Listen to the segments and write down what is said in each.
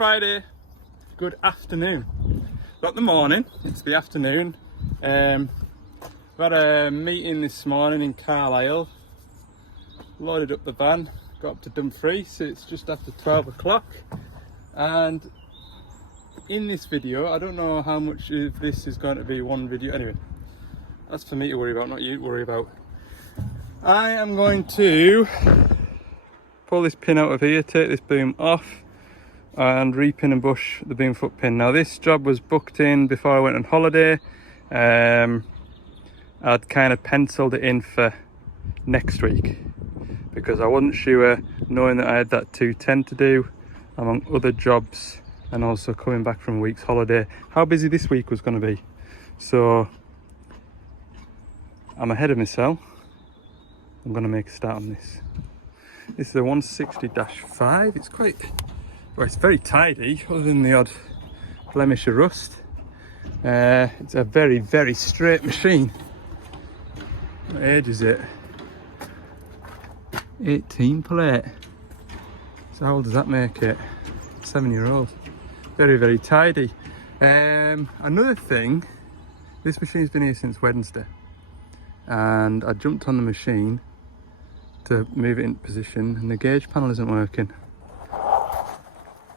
Friday, good afternoon. Not the morning, it's the afternoon. We had a meeting this morning in Carlisle, loaded up the van, got up to Dumfries, so it's just after 12 o'clock. And in this video, I don't know how much of this is going to be one video. Anyway, that's for me to worry about, not you to worry about. I am going to pull this pin out of here, take this boom off and repin and bush the boom foot pin. Now this job was booked in before I went on holiday. I'd kind of penciled it in for next week because I wasn't sure, knowing that I had that 210 to do among other jobs and also coming back from a week's holiday, how busy this week was going to be. So I'm ahead of myself. I'm going to make a start on this. This is a 160-5. It's quite, well, it's very tidy other than the odd blemish of rust. It's a very, very straight machine. What age is it? 18 plate. So how old does that make it? 7-year-old. Very, very tidy. Another thing, this machine's been here since Wednesday, and I jumped on the machine to move it into position and the gauge panel isn't working.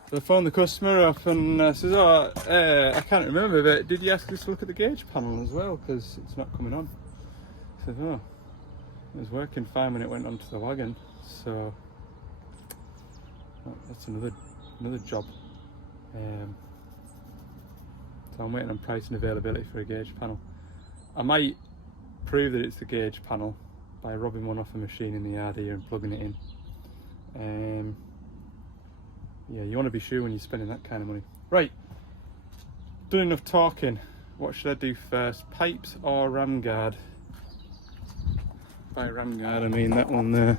So I phoned the customer up and says, I can't remember, but did you ask us to look at the gauge panel as well, because it's not coming on? I said, oh, it was working fine when it went onto the wagon, so that's another job. So I'm waiting on price and availability for a gauge panel. I might prove that it's the gauge panel by robbing one off a machine in the yard here and plugging it in. Yeah, you want to be sure when you're spending that kind of money. Right, done enough talking. What should I do first, pipes or ram guard? By ram guard I mean that one there.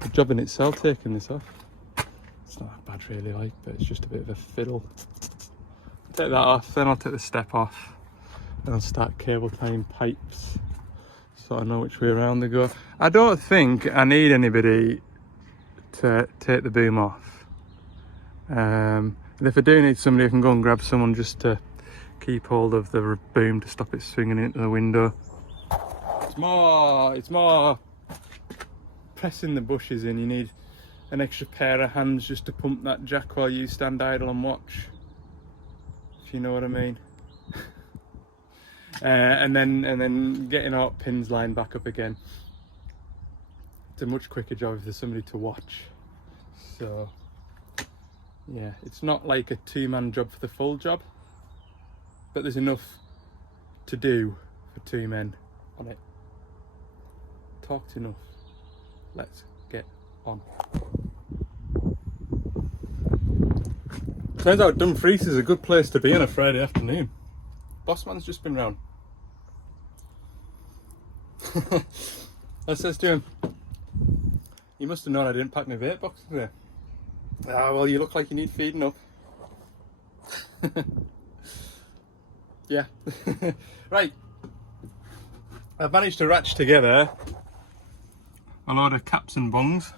The job in itself, taking this off, it's not that bad really, like, but it's just a bit of a fiddle. Take that off, then I'll take the step off and I'll start cable tying pipes so I know which way around they go. I don't think I need anybody to take the boom off. And if I do need somebody, I can go and grab someone just to keep hold of the boom to stop it swinging into the window. It's more pressing the bushes in. You need an extra pair of hands just to pump that jack while you stand idle and watch, if you know what I mean. And then getting our pins lined back up again. It's a much quicker job if there's somebody to watch. So yeah, it's not like a two-man job for the full job, but there's enough to do for 2 men on it. Talked enough. Let's get on. Turns out Dumfries is a good place to be on a Friday afternoon. Bossman's just been round. I says to him, you must have known I didn't pack my vape box today. Ah, well, you look like you need feeding up. Yeah. Right. I've managed to ratch together a load of caps and bungs.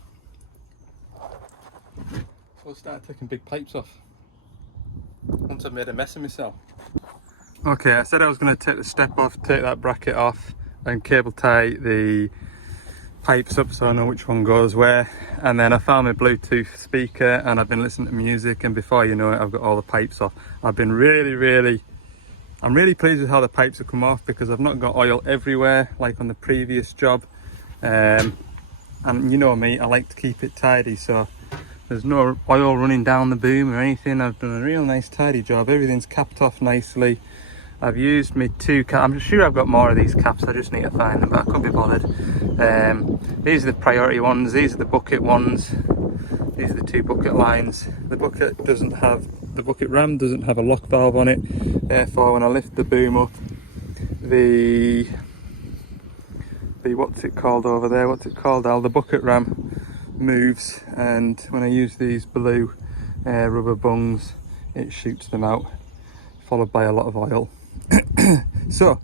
So I'll start taking big pipes off once I've made a mess of myself. Okay, I said I was going to take the step off, take that bracket off and cable tie the pipes up so I know which one goes where. And then I found my Bluetooth speaker and I've been listening to music, and before you know it I've got all the pipes off. I've been I'm really pleased with how the pipes have come off, because I've not got oil everywhere like on the previous job. And you know me, I like to keep it tidy, so there's no oil running down the boom or anything. I've done a real nice tidy job. Everything's capped off nicely. I've used my 2 caps. I'm sure I've got more of these caps, I just need to find them, but I couldn't be bothered. These are the priority ones, these are the bucket ones, these are the 2 bucket lines. The bucket ram doesn't have a lock valve on it, therefore when I lift the boom up, the what's it called over there, the bucket ram moves, and when I use these blue rubber bungs it shoots them out, followed by a lot of oil. So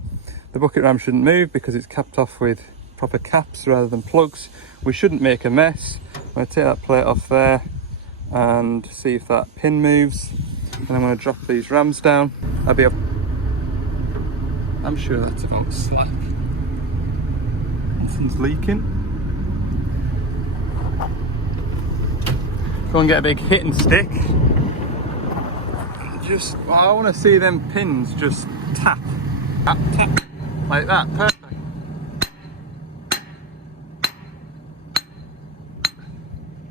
the bucket ram shouldn't move because it's capped off with proper caps rather than plugs. We shouldn't make a mess. I'm going to take that plate off there, and see if that pin moves. And I'm going to drop these rams down. I'm sure that's about slack. Nothing's leaking. Go and get a big hitting stick. I want to see them pins just tap, tap, tap, like that. Perfect.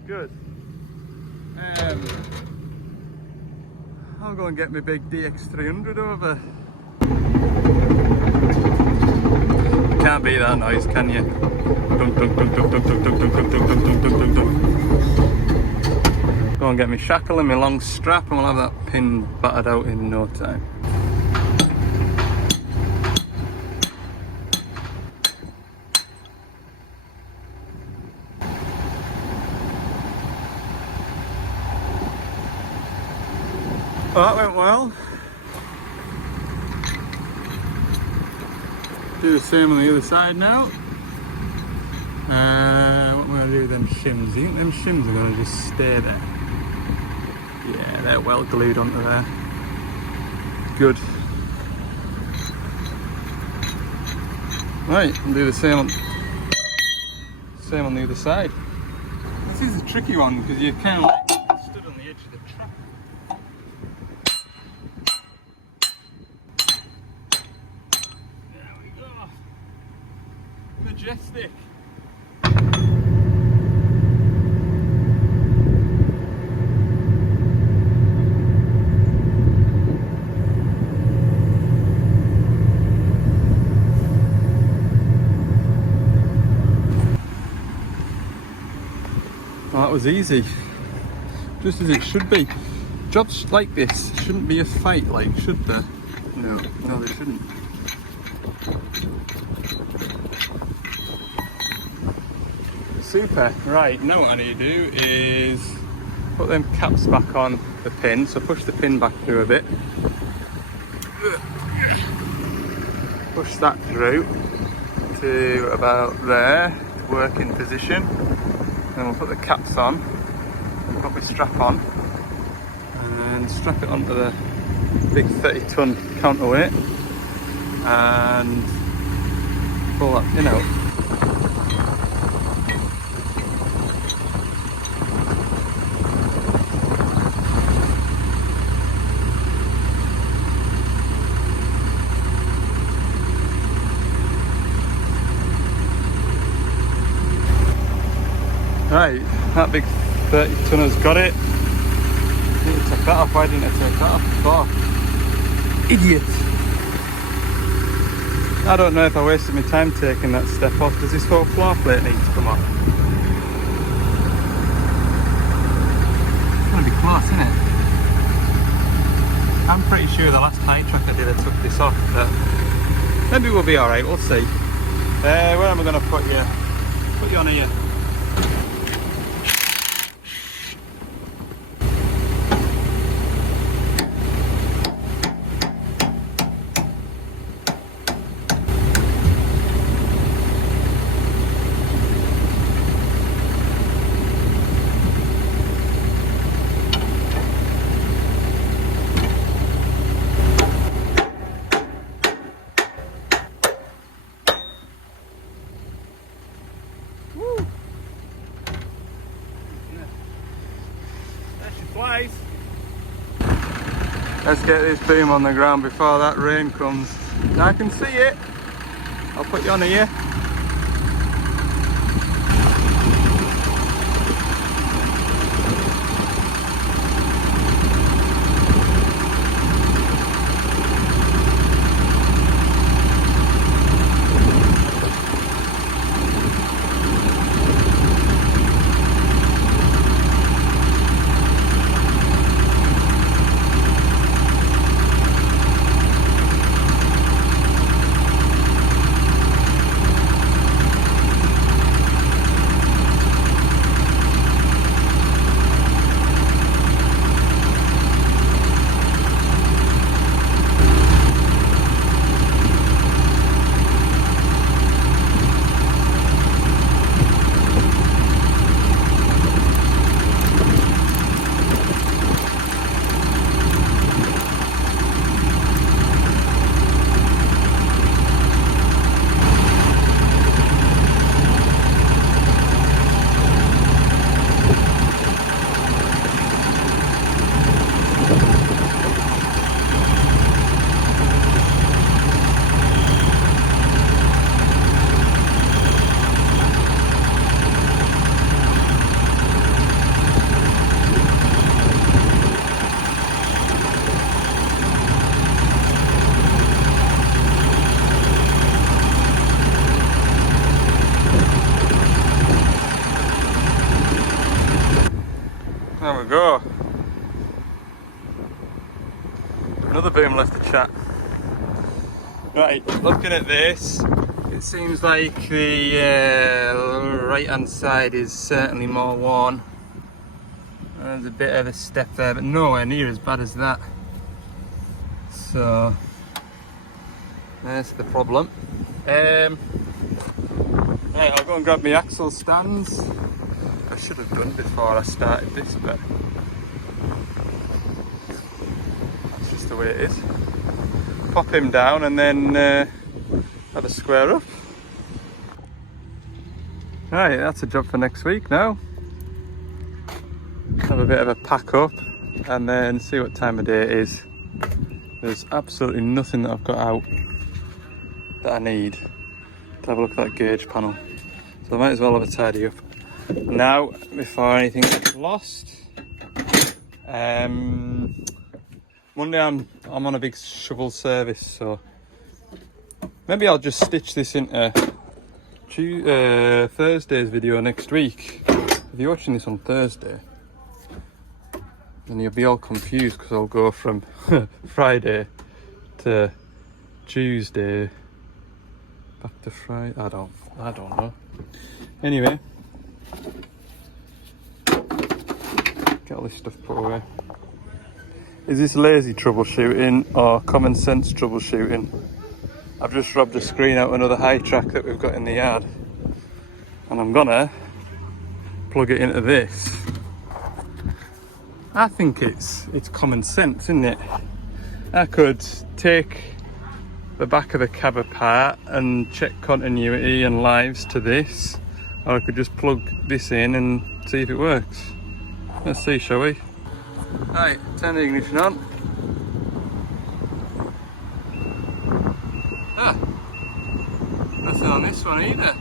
Good. I'll go and get my big DX300 over. You can't beat that noise, can you? Dunk, dunk, dunk, dunk, dunk, dunk, dunk, dunk, dunk, dunk, dunk, dunk, dunk, dunk. Go and get my shackle and my long strap, and we'll have that pin battered out in no time. Well, that went well. Do the same on the other side now. What am I going to do with them shims? Do you think them shims are going to just stay there? Yeah, they're well glued onto there. Good. Right, I'll do the same on the other side. This is a tricky one because you kind of like stood on the edge of the track. There we go. Majestic. That was easy, just as it should be. Jobs like this shouldn't be a fight, like, should there? No, they shouldn't. Super. Right, now what I need to do is put them caps back on the pin, so push the pin back through a bit. Push that through to about there, working position. Then we'll put the caps on, put my strap on, and strap it onto the big 30-ton counterweight and pull that pin out. Right, that big 30-tonner's got it. I need to take that off. Why didn't I take that off before? Idiot! I don't know if I wasted my time taking that step off. Does this whole floor plate need to come off? It's going to be close, isn't it? I'm pretty sure the last night track I did I took this off, but maybe we'll be alright, we'll see. Where am I going to put you? Put you on here. Flies. Let's get this beam on the ground before that rain comes. Now I can see it. I'll put you on here. There we go. Another boom left to chat. Right, looking at this, it seems like the right hand side is certainly more worn. There's a bit of a step there, but nowhere near as bad as that. So that's the problem. Right, I'll go and grab my axle stands. I should have done before I started this, but that's just the way it is. Pop him down and then have a square up. Right, that's a job for next week now. Have a bit of a pack up and then see what time of day it is. There's absolutely nothing that I've got out that I need to have a look at that gauge panel. So I might as well have a tidy up now before anything gets lost. Monday I'm on a big shovel service, so maybe I'll just stitch this into Thursday's video next week. If you're watching this on Thursday, then you'll be all confused because I'll go from Friday to Tuesday back to Friday. I don't know. Anyway, get all this stuff put away. Is this lazy troubleshooting or common sense troubleshooting? I've just robbed a screen out of another high track that we've got in the yard, and I'm gonna plug it into this. I think it's common sense, isn't it? I could take the back of the cab apart and check continuity and lives to this, or I could just plug this in and see if it works. Let's see, shall we? Right, turn the ignition on. Nothing on this one either.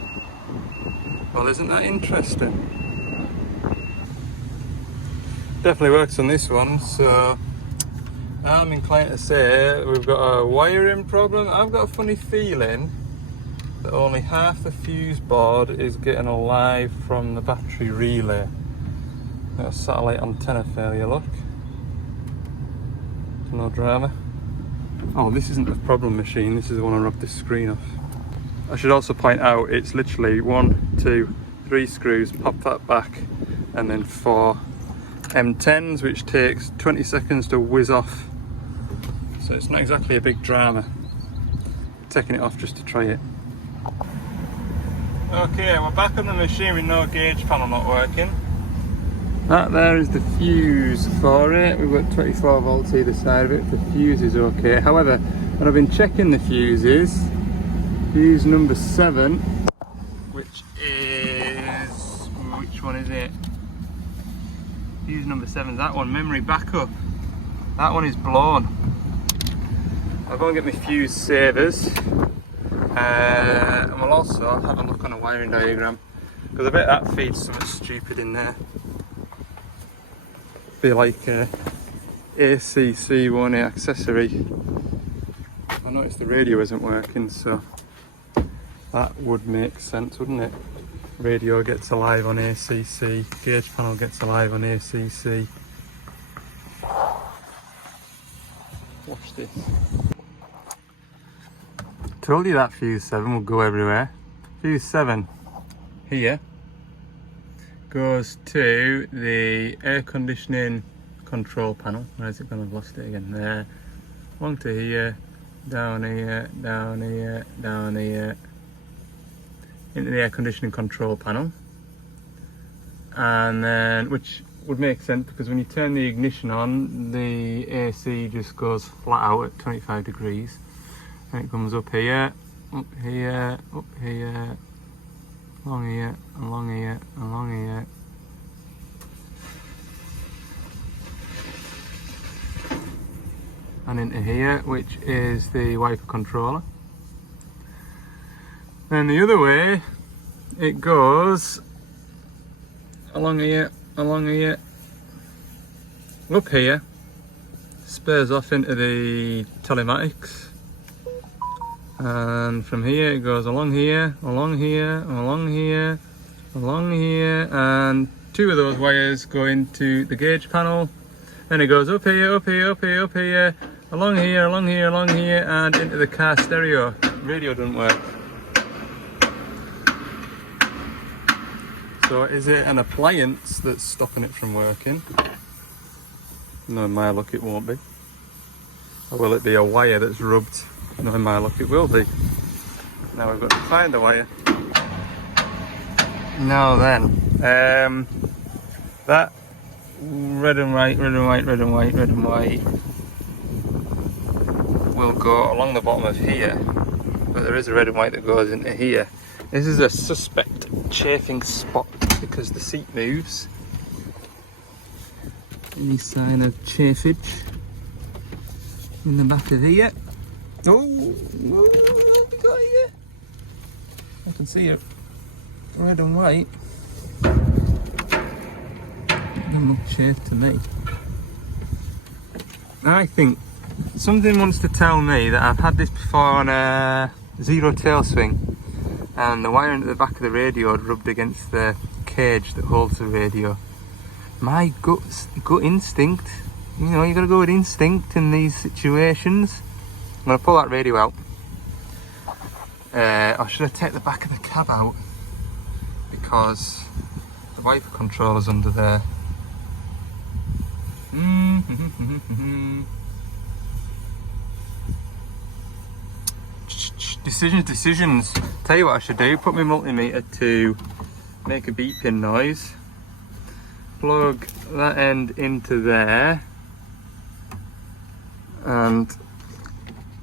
Well, isn't that interesting? Definitely works on this one, so I'm inclined to say we've got a wiring problem. I've got a funny feeling that only half the fuse board is getting a live from the battery relay. Got a satellite antenna failure, look. No drama. Oh, this isn't the problem machine, this is the one I robbed this screen off. I should also point out it's literally 1, 2, 3 screws, pop that back, and then 4 M10s, which takes 20 seconds to whiz off. So it's not exactly a big drama. Taking it off just to try it. Okay, we're back on the machine with no gauge panel not working. That there is the fuse for it. We've got 24 volts either side of it. The fuse is okay. However, when I've been checking the fuses, fuse number 7, which one is it? Fuse number 7 is that one, memory backup. That one is blown. I'll go and get my fuse savers, and we'll also have a look on a wiring diagram, because I bet that feeds something stupid in there. Be like ACC1 accessory. I noticed the radio isn't working, so that would make sense, wouldn't it? Radio gets alive on ACC, gauge panel gets alive on ACC. Watch this. Told you that fuse 7 will go everywhere. Fuse 7 here goes to the air conditioning control panel. Where's it gone? I've lost it again. There. Along to here, down here, down here, down here, into the air conditioning control panel. And then, which would make sense because when you turn the ignition on, the AC just goes flat out at 25 degrees. And it comes up here, up here, up here, along here, along here, along here. And into here, which is the wiper controller. Then the other way, it goes along here, up here, spares off into the telematics. And from here it goes along here, along here, along here, along here, and two of those wires go into the gauge panel, and it goes up here, up here, up here, up here, along here, along here, along here, and into the car stereo. Radio doesn't work. So is it an appliance that's stopping it from working? No, in my luck it won't be. Or will it be a wire that's rubbed? No, in my luck it will be. Now we've got to find the wire. Now then, that red and white, red and white, red and white, red and white will go along the bottom of here, but there is a red and white that goes into here. This is a suspect chafing spot because the seat moves. Any sign of chafage in the back of here? Oh, what have we got here? I can see it, red and white. Doesn't look chafed to me. I think something wants to tell me that I've had this before on a zero tail swing, and the wire into the back of the radio had rubbed against the cage that holds the radio. My gut instinct, you know, you gotta go with instinct in these situations. I'm gonna pull that radio out. Or should I take the back of the cab out? Because the wiper controller's under there. Decisions. Tell you what I should do, put my multimeter to make a beeping noise. Plug that end into there. And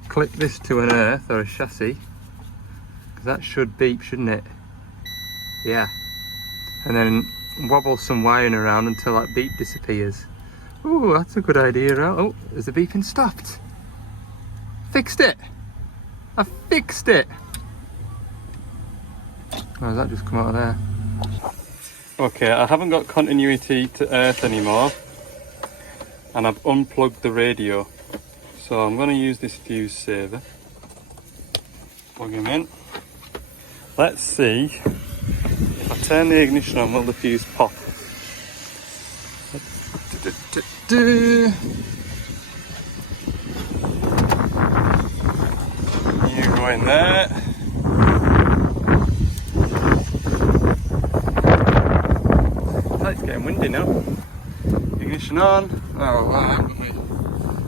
clip this to an earth or a chassis. Because that should beep, shouldn't it? Yeah. And then wobble some wiring around until that beep disappears. Oh, that's a good idea. Oh, has the beeping stopped? Fixed it! I fixed it! Oh, has that just come out of there? Okay, I haven't got continuity to earth anymore, and I've unplugged the radio. So I'm going to use this fuse saver. Plug him in. Let's see if I turn the ignition on, will the fuse pop? You go in there. Oh, it's getting windy now. Ignition on. Oh, I haven't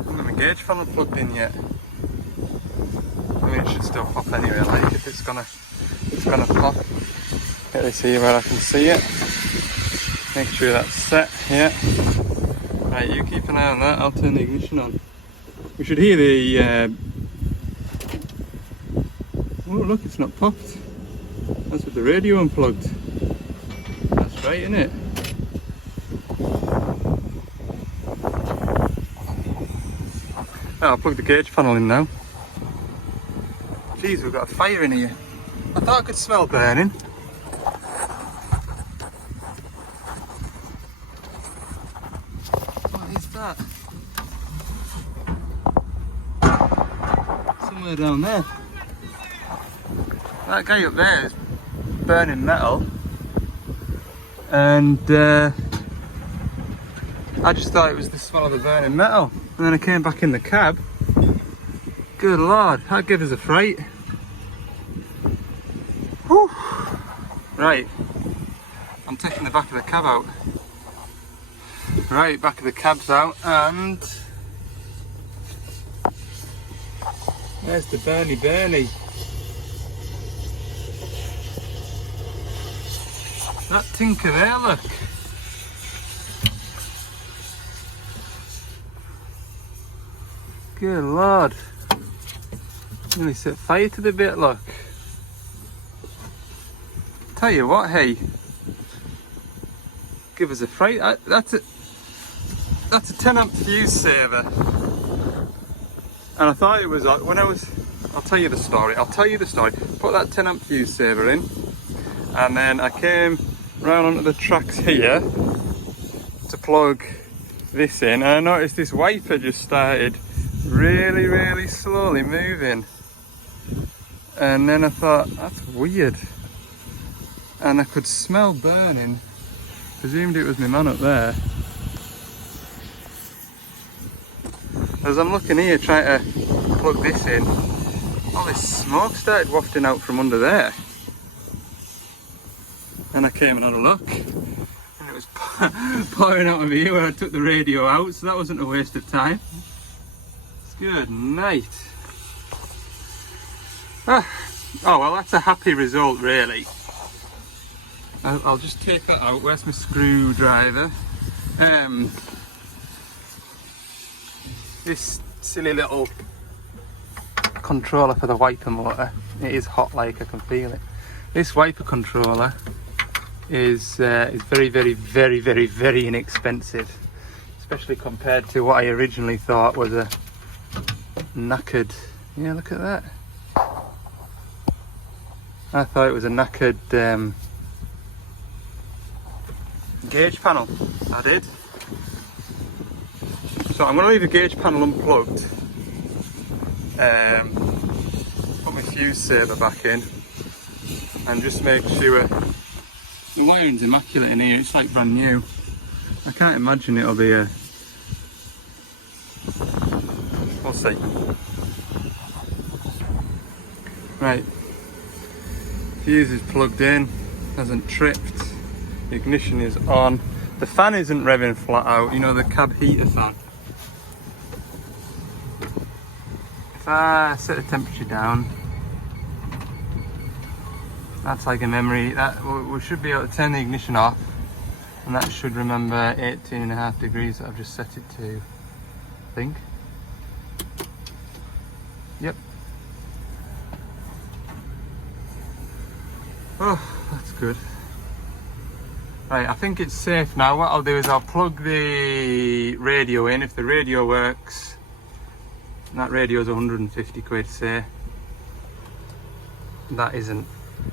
got my gauge panel plugged in yet. I mean, it should still pop anyway. Like if it's gonna pop. Get this here where I can see it. Make sure that's set. Yeah. Right, you keep an eye on that. I'll turn the ignition on. We should hear the. Oh look, it's not popped. That's with the radio unplugged. That's right, isn't it? Oh, I'll plug the gauge panel in now. Jeez, we've got a fire in here. I thought I could smell burning. What is that? Somewhere down there. That guy up there is burning metal, and I just thought it was the smell of the burning metal, and then I came back in the cab. Good lord, that gave us a fright. Whew. Right, I'm taking the back of the cab out. Right, back of the cab's out, and there's the Bernie. That tinker there, look. Good lord. Nearly set fire to the bit, look. Tell you what, hey. Give us a fright. That's a 10 amp fuse saver. And I thought it was like, I'll tell you the story. Put that 10 amp fuse saver in. And then I came round onto the tracks here to plug this in, and I noticed this wiper just started really slowly moving, and then I thought, that's weird, and I could smell burning presumed it was my man up there. As I'm looking here trying to plug this in, all this smoke started wafting out from under there. And I came and had a look, and it was pouring out of here where I took the radio out, so that wasn't a waste of time. It's good night. Oh well, that's a happy result really. I'll just take that out. Where's my screwdriver? This silly little controller for the wiper motor, it is hot, like I can feel it. This wiper controller is very, very, very, very, very inexpensive, especially compared to what I originally thought was a knackered. Yeah, look at that. I thought it was a knackered gauge panel. I did. So I'm going to leave the gauge panel unplugged, put my fuse saver back in, and just make sure the wiring's immaculate in here. It's like brand new. I can't imagine it'll be a... We'll see. Right, fuse is plugged in, hasn't tripped, the ignition is on, the fan isn't revving flat out, you know, the cab heater fan. If I set the temperature down, that's like a memory, that we should be able to turn the ignition off, and that should remember 18.5 degrees that I've just set it to, I think. Yep. Oh, that's good. Right, I think it's safe now. What I'll do is I'll plug the radio in. If the radio works, that radio is 150 quid, say. That isn't.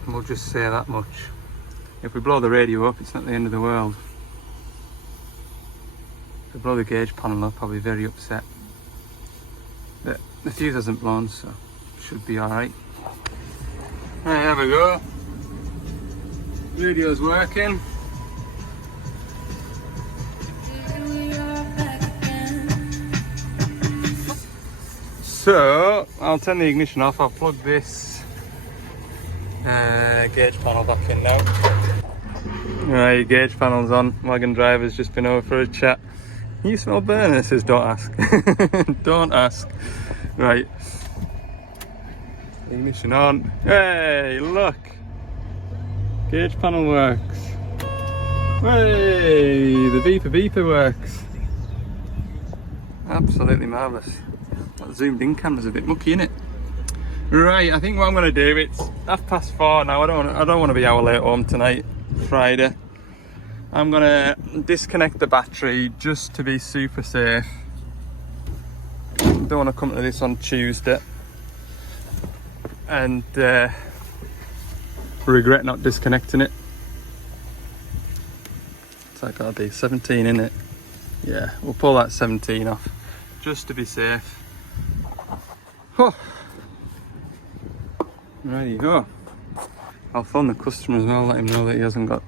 We'll just say that much. If we blow the radio up, it's not the end of the world. If we blow the gauge panel up, I'll be very upset. But the fuse hasn't blown, so it should be alright. Right, there we go. Radio's working. So I'll turn the ignition off. I'll plug this gauge panel back in now. Right, gauge panel's on. Wagon driver's just been over for a chat. You smell burner? Says don't ask. Don't ask. Right, ignition on. Hey, look, gauge panel works. Hey, the beeper works. Absolutely marvellous. That zoomed in camera's a bit mucky, innit? Right, I think what I'm going to do, it's 4:30 now. I don't want to be hour late home tonight, Friday. I'm going to disconnect the battery just to be super safe. Don't want to come to this on Tuesday and regret not disconnecting it. It's that gotta be 17, innit? Yeah, we'll pull that 17 off just to be safe. Oh. There you go. I'll phone the customer as well, let him know that he hasn't got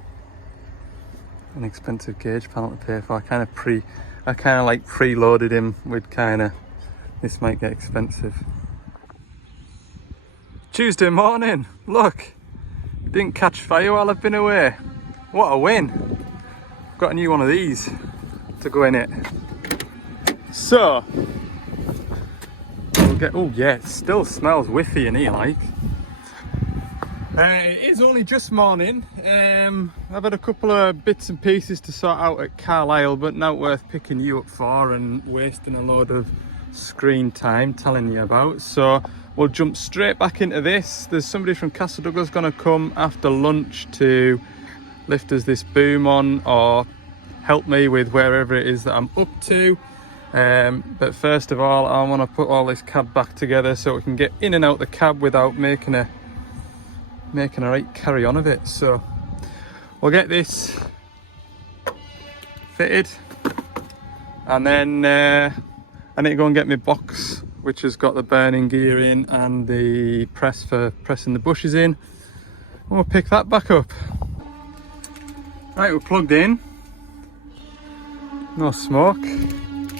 an expensive gauge panel to pay for. I kind of preloaded him with this might get expensive. Tuesday morning, look, didn't catch fire while I've been away. What a win. Got a new one of these to go in it. So, we'll get, oh yeah, it still smells whiffy in here like. It is only just morning. I've had a couple of bits and pieces to sort out at Carlisle, but not worth picking you up for and wasting a load of screen time telling you about. So we'll jump straight back into this. There's somebody from Castle Douglas going to come after lunch to lift us this boom on or help me with wherever it is that I'm up to. But first of all, I want to put all this cab back together so we can get in and out the cab without making a right carry on of it. So we'll get this fitted, and then I need to go and get my box which has got the burning gear in and the press for pressing the bushes in, and we'll pick that back up. Right, we're plugged in. No smoke.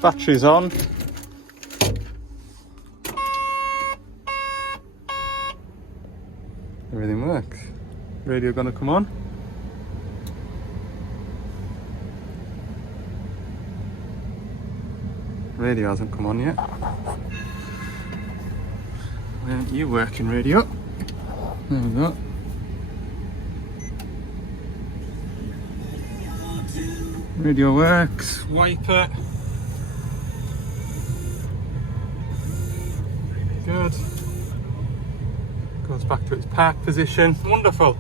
Battery's on. Everything works. Radio gonna come on. Radio hasn't come on yet. Why aren't you working, radio? There we go. Radio works. Wiper. Good. Goes back to its park position. Wonderful.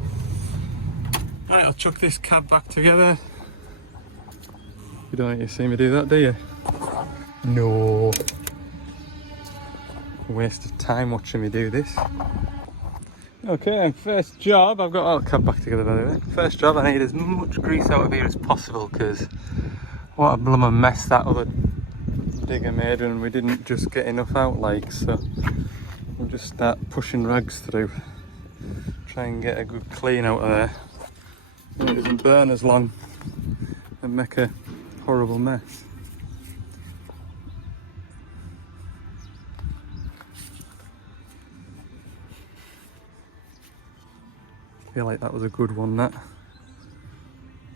Right, I'll chuck this cab back together. You don't need to see me do that, do you? No. Waste of time watching me do this. Okay, first job, I've got all the cab back together by the way. First job, I need as much grease out of here as possible because what a blummer mess that other digger made and we didn't just get enough out like, so we'll just start pushing rags through. Try and get a good clean out of there. And it doesn't burn as long and make a horrible mess. I feel like that was a good one, that.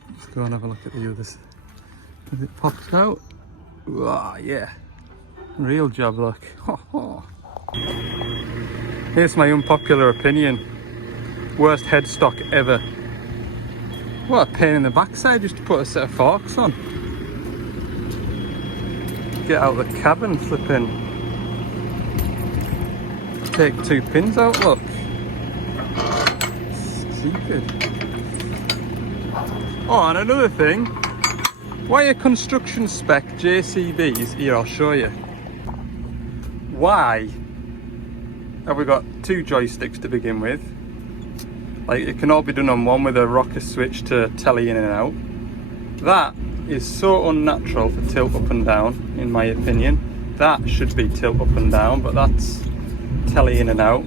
Let's go and have a look at the others. Has it popped out? Ah, yeah. Real job, look. Here's my unpopular opinion. Worst headstock ever. What a pain in the backside just to put a set of forks on. Get out the cabin, flipping. Take 2 pins out, look. Stupid. Oh, and another thing. Why are construction spec JCBs? Here, I'll show you. Why have we got 2 joysticks to begin with? Like, it can all be done on one with a rocker switch to telly in and out. That is so unnatural for tilt up and down, in my opinion. That should be tilt up and down, but that's telly in and out.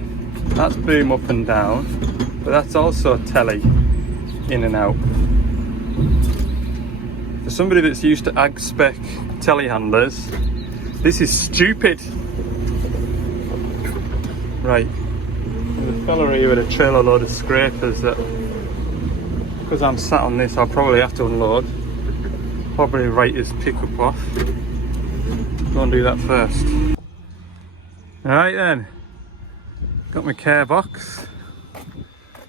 That's boom up and down, but that's also telly in and out. For somebody that's used to ag spec telehandlers, this is stupid. Right, there's a fella here with a trailer load of scrapers that, because I'm sat on this, I'll probably have to unload. Probably write his pickup off. Go and do that first. Alright then, got my care box.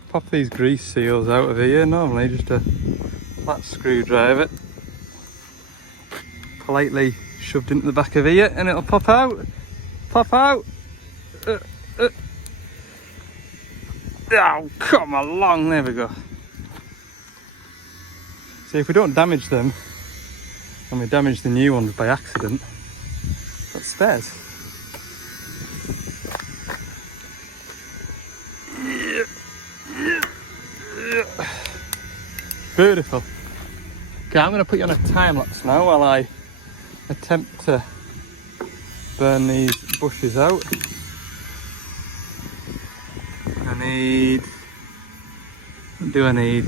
Pop these grease seals out of here, normally just a flat screwdriver. Politely shoved into the back of here and it'll pop out. Pop out. Oh, come along, there we go. See, if we don't damage them, and we damage the new ones by accident, that's spares. Beautiful. Okay, I'm going to put you on a time lapse now while I attempt to burn these bushes out. What do I need?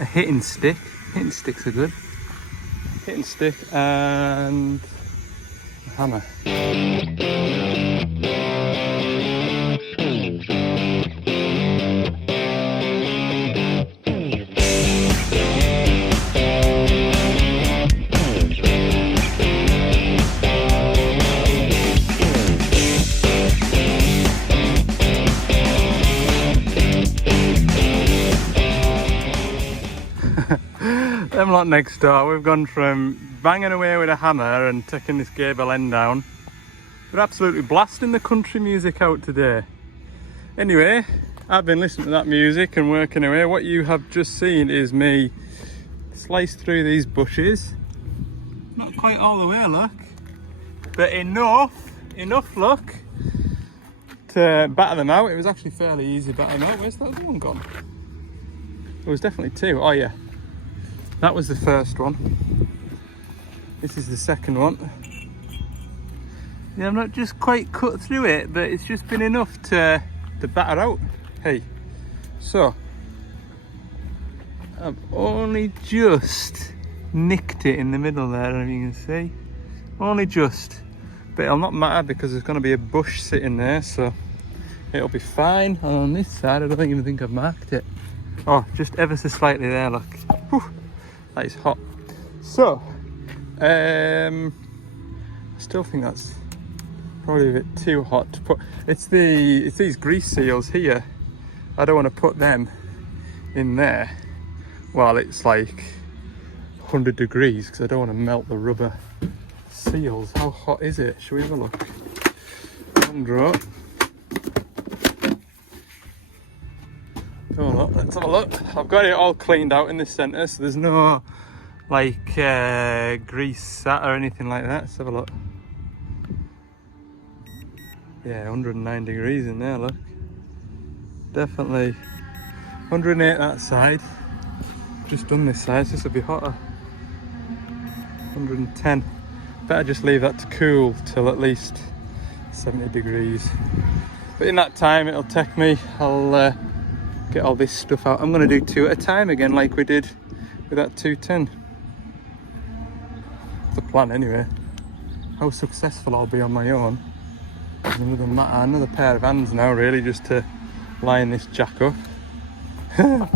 A hitting stick. Hitting sticks are good. Hitting stick and a hammer. Them lot next door, we've gone from banging away with a hammer and taking this gable end down. We're absolutely blasting the country music out today. Anyway, I've been listening to that music and working away. What you have just seen is me slice through these bushes. Not quite all the way, look. But enough look to batter them out. It was actually fairly easy battering out. Where's that other one gone? There was definitely 2. Oh yeah. That was the first one. This is the second one. Yeah, I'm not just quite cut through it, but it's just been enough to batter out. Hey, so I've only just nicked it in the middle there, I don't know if you can see. Only just. But it'll not matter because there's going to be a bush sitting there, so it'll be fine. And on this side, I don't even think I've marked it. Oh, just ever so slightly there, look. Whew, that is hot. So, I still think that's probably a bit too hot to put. It's these grease seals here. I don't want to put them in there while it's like 100 degrees because I don't want to melt the rubber seals. How hot is it? Shall we have a look? One drop. Oh, look, let's have a look. I've got it all cleaned out in the centre, so there's no like grease sat or anything like that. Let's have a look. Yeah, 109 degrees in there, look. Definitely 108 that side. Just done this side, so this will be hotter. 110. Better just leave that to cool till at least 70 degrees. But in that time, it'll take me, I'll get all this stuff out. I'm going to do 2 at a time again, like we did with that 210. It's the plan anyway. How successful I'll be on my own is another matter. Another pair of hands now, really, just to line this jack up. And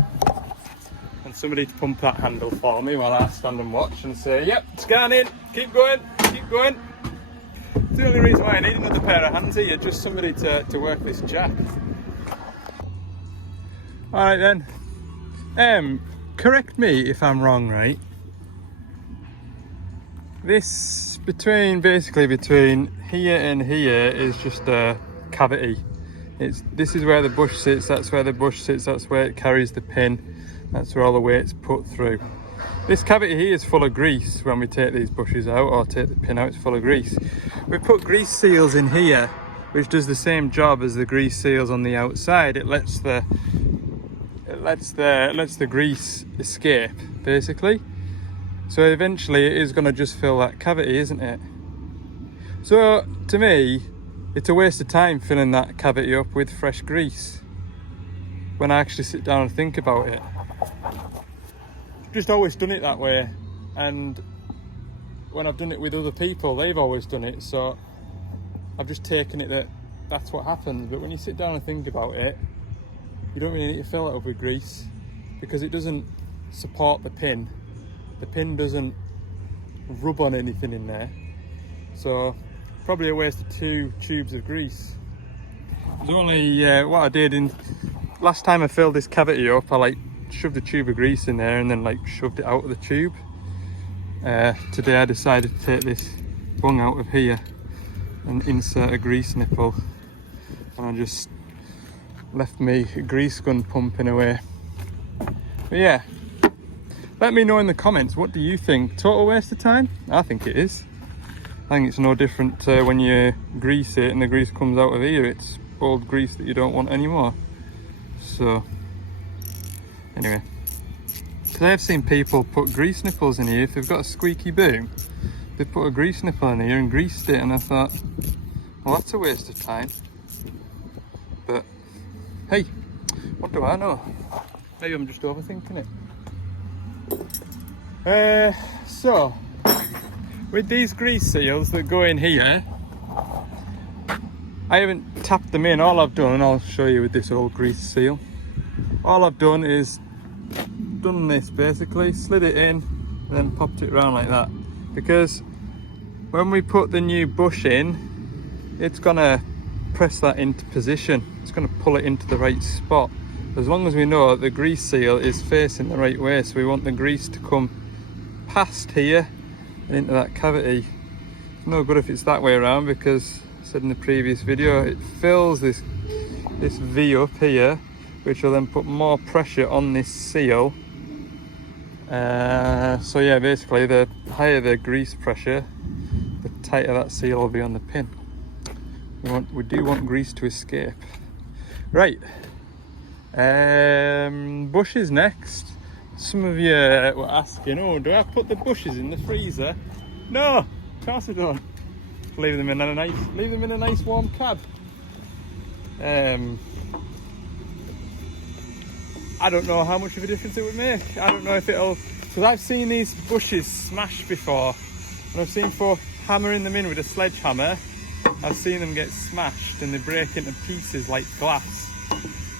somebody to pump that handle for me while I stand and watch and say, yep, scanning, keep going, keep going. It's the only reason why I need another pair of hands here, just somebody to work this jack. Alright then, correct me if I'm wrong, right? This basically between here and here is just a cavity. This is where the bush sits, that's where the bush sits, that's where it carries the pin, that's where all the weight's put through. This cavity here is full of grease when we take these bushes out or take the pin out, it's full of grease. We put grease seals in here, which does the same job as the grease seals on the outside. It lets the grease escape, basically. So eventually it is going to just fill that cavity, isn't it? So to me, it's a waste of time filling that cavity up with fresh grease when I actually sit down and think about it. I've just always done it that way, and when I've done it with other people, they've always done it, so I've just taken it that that's what happens. But when you sit down and think about it, you don't really need to fill it up with grease because it doesn't support the pin. The pin doesn't rub on anything in there, so probably a waste of 2 tubes of grease. There's only what I did in last time I filled this cavity up, I like shoved a tube of grease in there and then like shoved it out of the tube. Today I decided to take this bung out of here and insert a grease nipple, and I just left me grease gun pumping away. But yeah, let me know in the comments, what do you think? Total waste of time? I think it is. I think it's no different to when you grease it and the grease comes out of here. It's old grease that you don't want anymore. So anyway, because I have seen people put grease nipples in here. If they've got a squeaky boom, they put a grease nipple in here and greased it, and I thought, well, that's a waste of time. But hey, what do I know? Maybe I'm just overthinking it. So with these grease seals that go in here, I haven't tapped them in. All I've done, I'll show you with this old grease seal, all I've done is done this basically, slid it in and then popped it around like that, because when we put the new bush in, it's gonna press that into position, it's gonna pull it into the right spot, as long as we know the grease seal is facing the right way. So we want the grease to come past here and into that cavity. It's no good if it's that way around, because I said in the previous video, it fills this V up here, which will then put more pressure on this seal. So yeah, basically the higher the grease pressure, the tighter that seal will be on the pin. We do want grease to escape. Right, bushes next. Some of you were asking, oh, do I put the bushes in the freezer? No, of course I don't. Leave them in a nice warm cab. I don't know how much of a difference it would make. I don't know if it'll because I've seen these bushes smashed before, and I've seen folk hammering them in with a sledgehammer. I've seen them get smashed and they break into pieces like glass.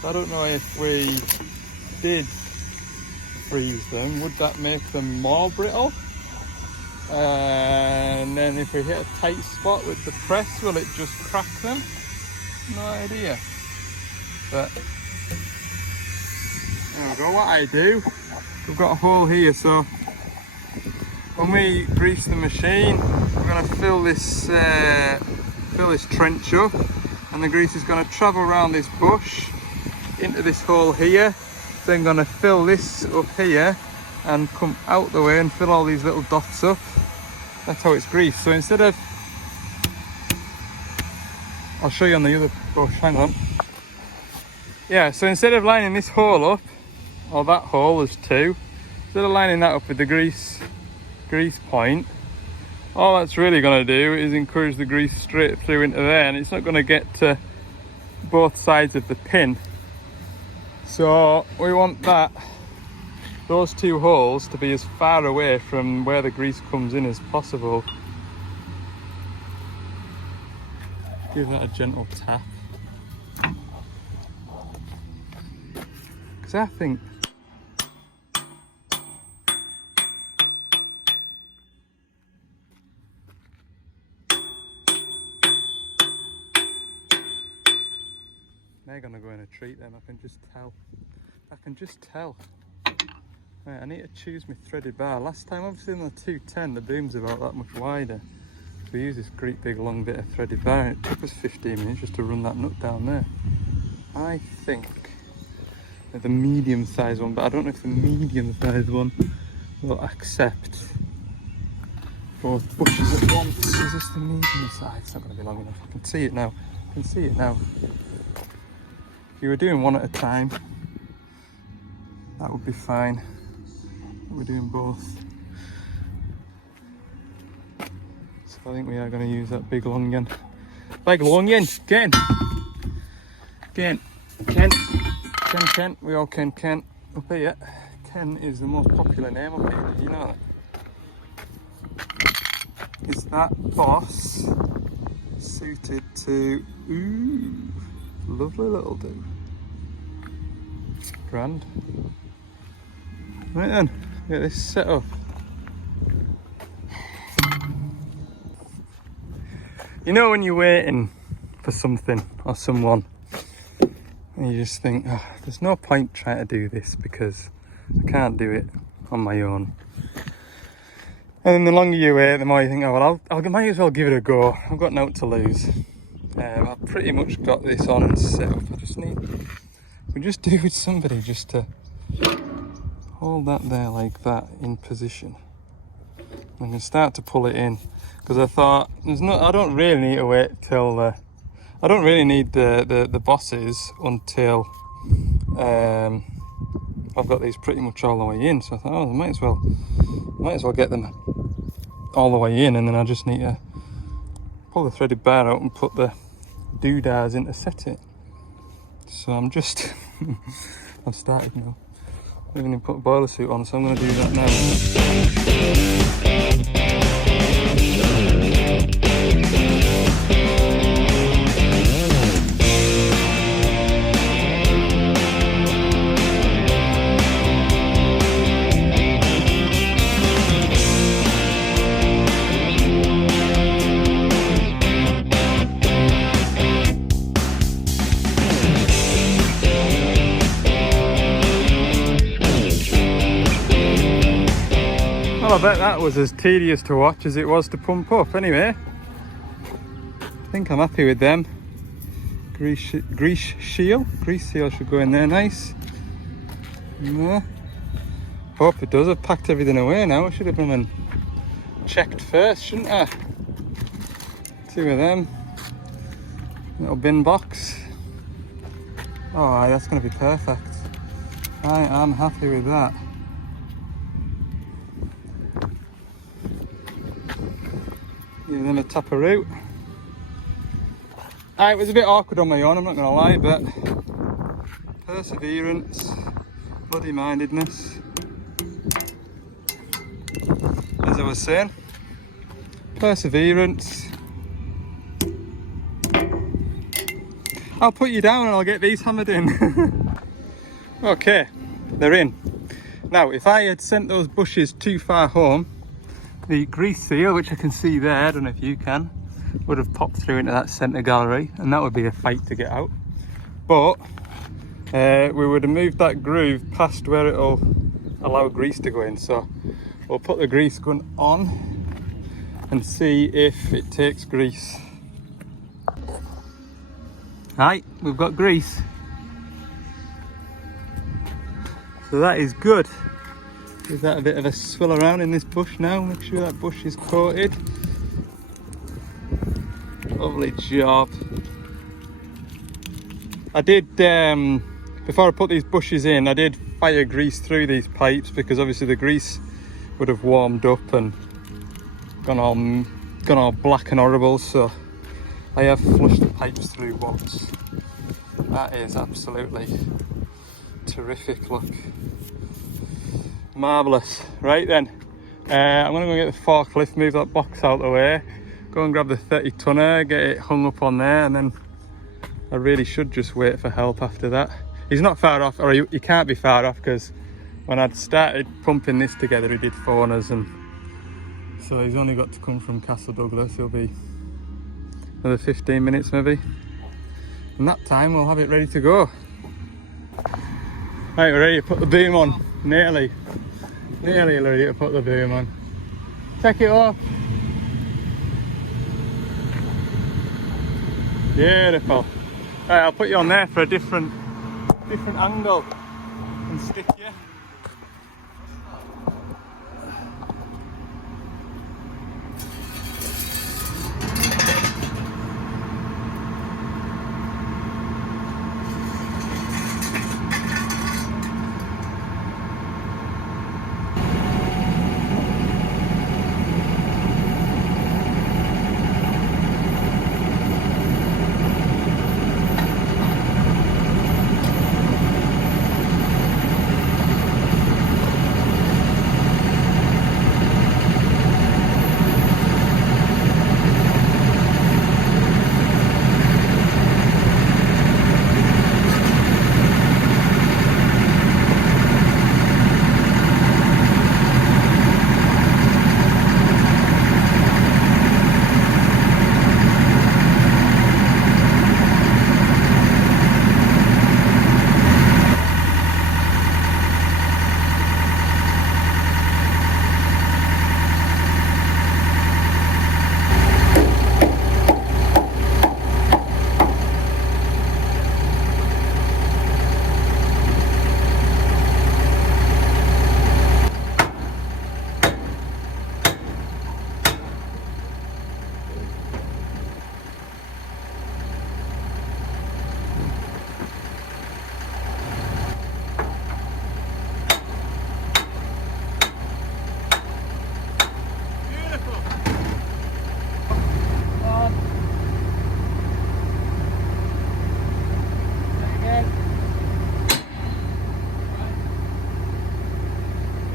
I don't know if we did freeze them, would that make them more brittle? And then if we hit a tight spot with the press, will it just crack them? No idea. But there we go. What I do, we've got a hole here, so when we grease the machine, we're going to fill this trench up, and the grease is going to travel around this bush into this hole here. Then going to fill this up here and come out the way and fill all these little dots up. That's how it's greased. So instead of, I'll show you on the other bush, hang on. Yeah, so instead of lining this hole up, or that hole, there's two, instead of lining that up with the grease point, all that's really going to do is encourage the grease straight through into there, and it's not going to get to both sides of the pin. So we want those two holes to be as far away from where the grease comes in as possible. Give that a gentle tap. Because I think they're going to go in a treat then, I can just tell. Right, I need to choose my threaded bar. Last time, obviously on the 210, the boom's about that much wider. So we use this great big long bit of threaded bar, and it took us 15 minutes just to run that nut down there. I think that the medium sized one, but I don't know if the medium sized one will accept both bushes at once. Is this the medium size? It's not going to be long enough. I can see it now. If you were doing one at a time, that would be fine. We're doing both. So I think we are going to use that big long yen. Big long yen, Ken. We all Ken up here. Ken is the most popular name up here, did you know that? Is that boss suited to, ooh, lovely little do. Grand. Right then, get this set up. You know when you're waiting for something or someone and you just think, oh, there's no point trying to do this because I can't do it on my own. And then the longer you wait, the more you think, oh well, I might as well give it a go. I've got nothing to lose. I've pretty much got this on and set up. We just do with somebody just to hold that there like that in position. I'm going to start to pull it in because I thought I don't really need to wait till I don't really need the bosses until I've got these pretty much all the way in. So I thought, oh, I might as well get them all the way in, and then I just need to pull the threaded bar out and put the doodads in to set it. So I'm just I've started now. I'm going to put a boiler suit on, so I'm going to do that now. Well, I bet that was as tedious to watch as it was to pump up. Anyway, I think I'm happy with them. Grease seal should go in there nice. Yeah. Hope it does. I've packed everything away now. I should have been checked first, shouldn't I? Two of them. Little bin box. Oh, that's going to be perfect. I am happy with that. Give them a taparoo. It was a bit awkward on my own, I'm not going to lie, but perseverance, bloody mindedness. was saying. Perseverance. I'll put you down and I'll get these hammered in. Okay, they're in. Now, if I had sent those bushes too far home, the grease seal, which I can see there, I don't know if you can, would have popped through into that centre gallery, and that would be a fight to get out. But we would have moved that groove past where it'll allow grease to go in. So we'll put the grease gun on and see if it takes grease. Right, we've got grease. So that is good. Give that a bit of a swirl around in this bush now. Make sure that bush is coated. Lovely job. I did, before I put these bushes in, I did fire grease through these pipes because obviously the grease would have warmed up and gone all black and horrible. So I have flushed the pipes through once. That is absolutely terrific, look. Marvellous. Right then, I'm going to go get the forklift, move that box out of the way, go and grab the 30 tonner, get it hung up on there, and then I really should just wait for help after that. He's not far off, or he can't be far off, because when I'd started pumping this together he did phone us, and so he's only got to come from Castle Douglas. He'll be another 15 minutes maybe, and that time we'll have it ready to go. Right, we're ready to put the boom on. Nearly ready to put the boom on. Check it off. Beautiful. Right, I'll put you on there for a different angle and stick you.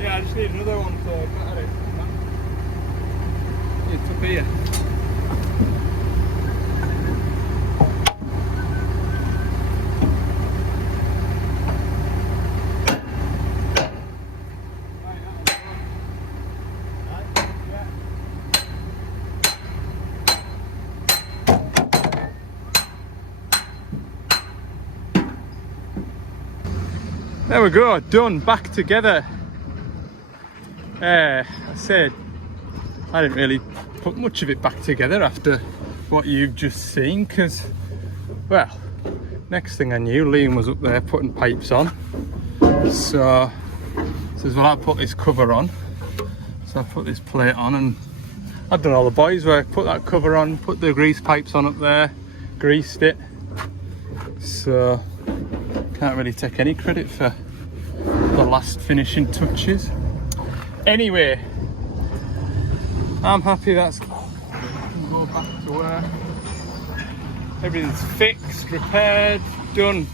I just need another one to batter it. It's up here. There we go, done, back together. I said I didn't really put much of it back together after what you've just seen, because, well, next thing I knew, Liam was up there putting pipes on. So says, well, I'll put this cover on. So I put this plate on, and I've done all the boys' work. Put that cover on, put the grease pipes on up there, greased it. So can't really take any credit for the last finishing touches. Anyway, I'm happy that's go back to work. Everything's fixed, repaired, done.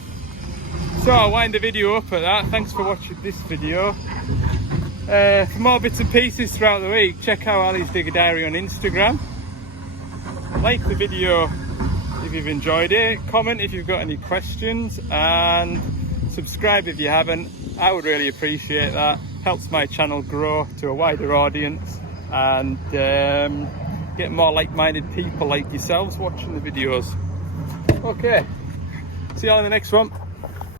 So I'll wind the video up at that. Thanks for watching this video. For more bits and pieces throughout the week, check out Ali's Digger Diary on Instagram. Like the video if you've enjoyed it, comment if you've got any questions, and subscribe if you haven't. I would really appreciate that. Helps my channel grow to a wider audience and get more like-minded people like yourselves watching the videos. Okay, see you all in the next one.